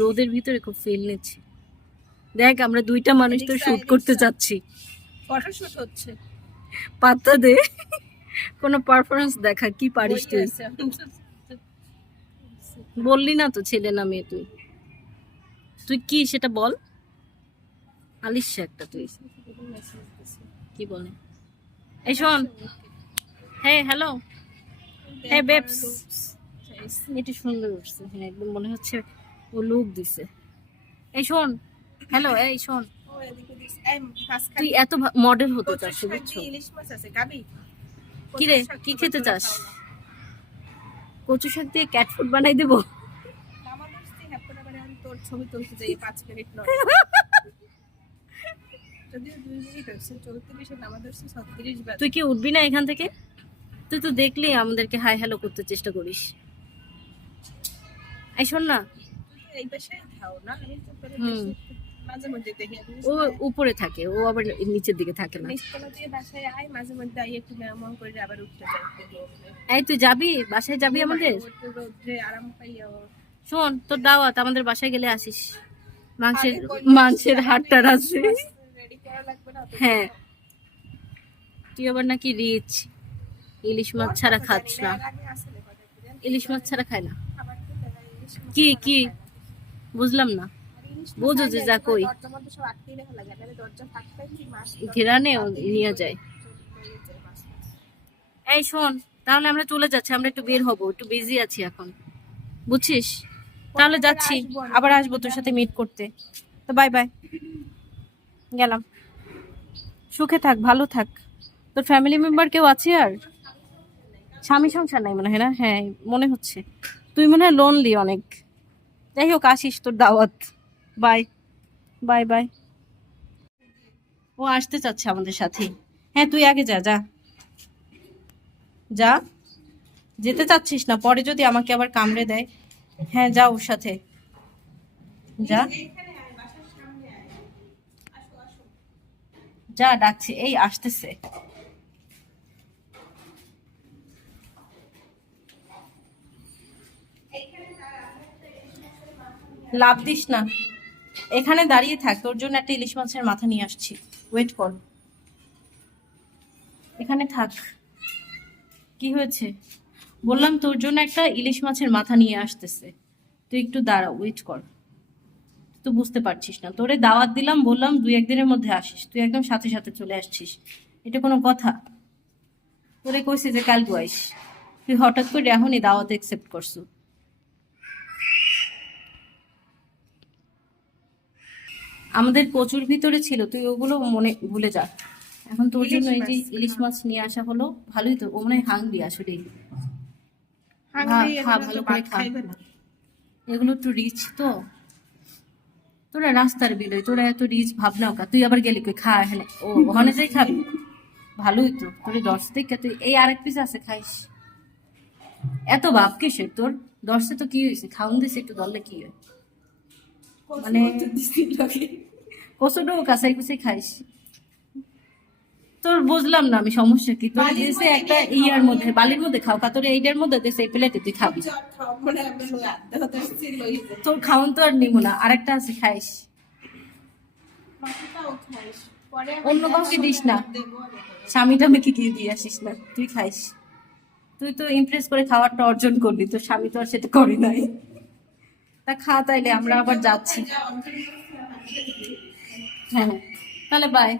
রোদের ভিতরে খুব ফিল নিচ্ছি। দেখ আমরা দুইটা মানুষ তো শুট করতে যাচ্ছি, ফটো শুট হচ্ছে। পাত্তা দে, কোনো পারফরমেন্স দেখা, কি পারিস তুই? বললি না তো ছেলে না মেয়ে, তুই তুই কি সেটা বল। আলিশা একটা তুই, কি বলে? এই শোন, হ্যাঁ হ্যালো, হ্যাঁ বেবস, এটা সুন্দর উঠছে। হ্যাঁ একদম মনে হচ্ছে ও লুক দিছে। এই শোন, হ্যালো, এই শোন, তুই এত মডেল হতে চাস বুঝছো? কিরে কি খেতে চাস? কচু শাক দিয়ে ক্যাট ফুড বানাই দেবো? তোর ছবি তুলতে যাই 5 মিনিট নয়, যদিও 2 মিনিট হচ্ছে, 34 নামা ধরছে 36 বাজে। তুই কি উঠবি না এখান থেকে? তুই তো দেখলি আমাদেরকে হাই হ্যালো করতে চেষ্টা করিস। এই শোন না, এই পাশেই থাও না, আমি তো তোরে মাঝে মধ্যে দেখি। ও উপরে থাকে, ও আবার নিচের দিকে থাকে না। নিচতলা দিয়ে বাসায় আয়, মাঝে মধ্যে আই একটু মেমন করে আবার উঠতে যাই। এই তুই যাবি বাসায়, যাবি আমাদের? রোদ্রে আরাম পাইয়া। শোন, তোর দাওয়াত, আমাদের বাসায় গেলে আসিস। মাংসের হাটটার আছে। রেডি করা লাগবে না? হ্যাঁ, তুই আবার নাকি রিচ, ইলিশ মাছ ছাড়া খাচ্ছ না। ইলিশ মাছ ছাড়া খায় না কি কি বুঝলাম না। বোঝো যে যা কই ঘেরানে নিয়ে যায়। এই শোন, তাহলে আমরা চলে যাচ্ছি, আমরা একটু বের হবো, একটু বিজি আছি এখন, বুঝছিস? তাহলে যাচ্ছি, আবার আসবো তোর সাথে মিট করতে। তো বাই বাই, গেলাম। সুখে থাক, ভালো থাক। তোর ফ্যামিলি মেম্বার কেউ আছে আর? স্বামী সংসার নাই মনে হয় না? হ্যাঁ মনে হচ্ছে, তুই মনে হয় লোনলি অনেক। যাই হোক, আসিস, তোর দাওয়াত। Bye bye bye. ও আসতে চাচ্ছে আমাদের সাথে। হ্যাঁ তুই আগে যা, যা যা। যেতে চাচ্ছিস না, পরে যদি আমাকে আবার কামড়ে দেয়। হ্যাঁ যা ওর সাথে, যা যা, ডাকছে, এই আসতেছে। লাভ দিস না, এখানে দাঁড়িয়ে থাক, তোর জন্য একটা ইলিশ মাছের মাথা নিয়ে আসছি, ওয়েট কর, এখানে থাক। কি হয়েছে? বললাম তোর জন্য একটা ইলিশ মাছের মাথা নিয়ে আসতেছে, তুই একটু দাঁড়া, ওয়েট কর। তুই বুঝতে পারছিস না, তোরে দাওয়াত দিলাম, বললাম 2-1 দিনের মধ্যে আসিস, তুই একদম সাথে সাথে চলে আসছিস, এটা কোনো কথা? তোরে কইছি যে কাল আইস, তুই হঠাৎ করে এখনই দাওয়াত অ্যাকসেপ্ট করছু। আমাদের কচুর ভিতরে ছিল, তুই ওগুলো মনে ভুলে যা। এখন তোর জন্য এই যে ইলিশ মাছ নিয়ে আসা হলো, ভালোই তো, ও মনে হয় হাংরি আসলে। খা, ভালো করে খা, এগুলো একটু রিচ তো। তোরা রাস্তার বিলয়, তোরা এত রিচ ভাবনা কা, তুই আবার গেলি কই? খা এখানে, ও ওখানে যাই খাবি? ভালোই তো, তোর 10 থেকে তুই এই আরেক পিস আছে, খাইস। এত ভাব কিসের তোর? 10 তো কি হয়েছে, খাউন দিছে একটু, দলে কি হয় মানে? কচুটাও কাঁচাই কুচাই খাইস? তোর বুঝলাম না আমি, সমস্যা কি তোর? দিয়েছে একটা ইয়ার মধ্যে, বালির মধ্যে খাও কা, তোর এইটার মধ্যে দিয়েছে এই প্লেটে, তুই খাবি। তোর খাওন তো আর নিবো না, আরেকটা আছে, খাইস। অন্য কাউকে দিস না, স্বামীটা আমাকে কি দিয়ে আসিস না, তুই খাইস। তুই তো ইমপ্রেস করে খাওয়ারটা অর্জন করলি, তোর স্বামী তো আর সেটা করে নাই। তা খা তাইলে, আমরা আবার যাচ্ছি। হ্যাঁ তাহলে বাই।